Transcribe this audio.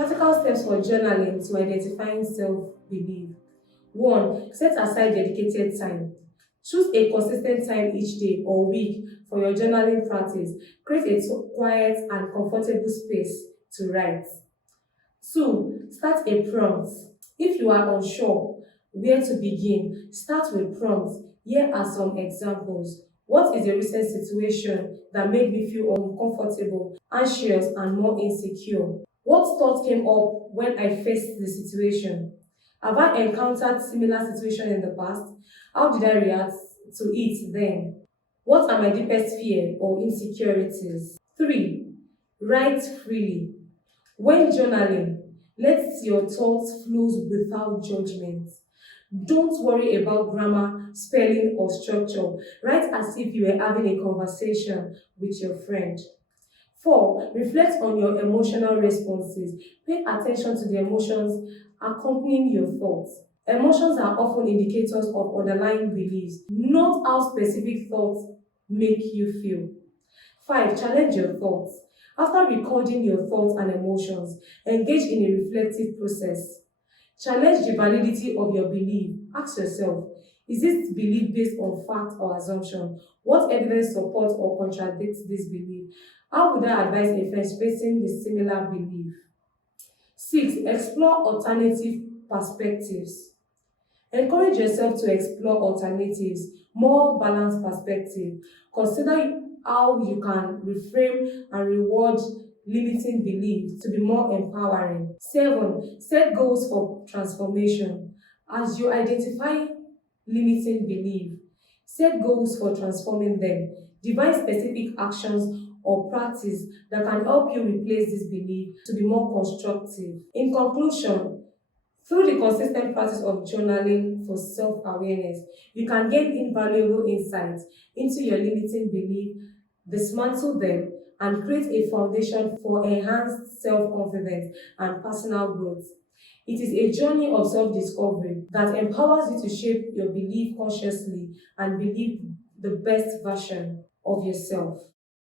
Practical steps for journaling to identifying self-belief. 1. Set aside dedicated time. Choose a consistent time each day or week for your journaling practice. Create a quiet and comfortable space to write. 2. Start a prompt. If you are unsure where to begin, start with prompts. Here are some examples. What is a recent situation that made me feel uncomfortable, anxious, and more insecure? What thought came up when I faced the situation? Have I encountered similar situation in the past? How did I react to it then? What are my deepest fears or insecurities? 3. Write freely. When journaling, let your thoughts flow without judgment. Don't worry about grammar, spelling, or structure. Write as if you were having a conversation with your friend. 4. Reflect on your emotional responses. Pay attention to the emotions accompanying your thoughts. Emotions are often indicators of underlying beliefs, not how specific thoughts make you feel. 5. Challenge your thoughts. After recording your thoughts and emotions, engage in a reflective process. Challenge the validity of your belief. Ask yourself, is this belief based on fact or assumption? What evidence supports or contradicts this belief? How would I advise a friend facing the similar belief? 6. Explore alternative perspectives. Encourage yourself to explore alternatives, more balanced perspective. Consider how you can reframe and reward limiting beliefs to be more empowering. 7. Set goals for transformation. As you identify limiting belief, set goals for transforming them. Define specific actions or practice that can help you replace this belief to be more constructive. In conclusion, through the consistent practice of journaling for self-awareness, you can gain invaluable insights into your limiting belief, dismantle them, and create a foundation for enhanced self-confidence and personal growth. It is a journey of self-discovery that empowers you to shape your belief consciously and believe the best version of yourself.